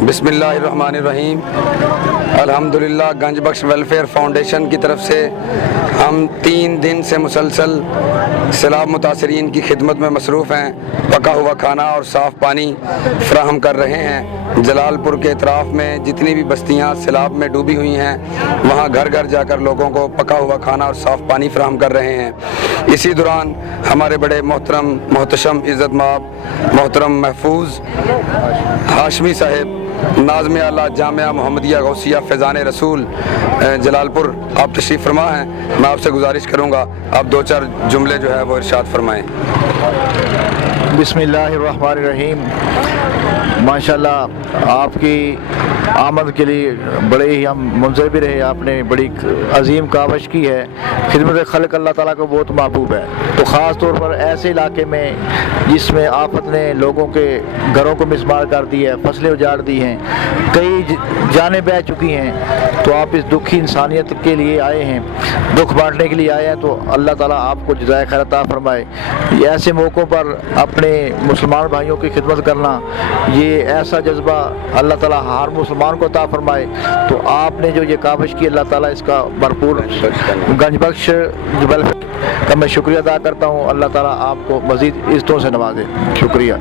बिस्मिल्लाहिर्रहमानिर्रहीम। अल्हम्दुलिल्लाह गंज बख्श welfare foundation की तरफ से हम 3 दिन से मुसलसल सैलाब मुतासरीन की खिदमत में मसरूफ़ हैं। पका हुआ खाना और साफ़ पानी फ़राहम कर रहे हैं। जलालपुर के अतराफ़ में जितनी भी बस्तियां सैलाब में डूबी हुई हैं, वहां घर घर जाकर लोगों को पका हुआ खाना और साफ़ पानी फ़राहम कर रहे हैं। इसी दौरान हमारे बड़े मोहतरम मोहतशम इज़्ज़त माब मोहतरम महफूज हाशमी साहिब नाज़िम आला जामिया मोहम्मदिया गौसिया फैज़ान रसूल जलालपुर आप तशरीफ़ फरमा हैं। मैं आपसे गुजारिश करूँगा आप 2-4 जुमले जो है वो इरशाद फरमाएँ। बिस्मिल्लाहिर्रहमानिर्रहीम। माशाल्लाह आपकी आमद के लिए बड़े ही हम मुंतज़िर भी रहे। आपने बड़ी अजीम कावश की है। खिदमत खल्क़ अल्लाह ताला को बहुत महबूब है। तो ख़ास तौर पर ऐसे इलाके में जिसमें आफत ने लोगों के घरों को मिसमार कर दी है, फसलें उजाड़ दी हैं, कई जानें बह चुकी हैं, तो आप इस दुखी इंसानियत के लिए आए हैं, दुख बांटने के लिए आए हैं। तो अल्लाह ताला आपको जज़ाए खैर अता फरमाए। ऐसे मौक़ों पर अपने मुसलमान भाइयों की खिदमत करना, ये ऐसा जज्बा अल्लाह ताला हर मुसलमान को अता फरमाए। तो आपने जो ये काविश की, अल्लाह ताला इसका भरपूर गंज बख्श वेलफेयर का मैं शुक्रिया अदा करता हूँ। अल्लाह ताला आपको मज़ीद इज़्ज़तों से नवाजे। शुक्रिया।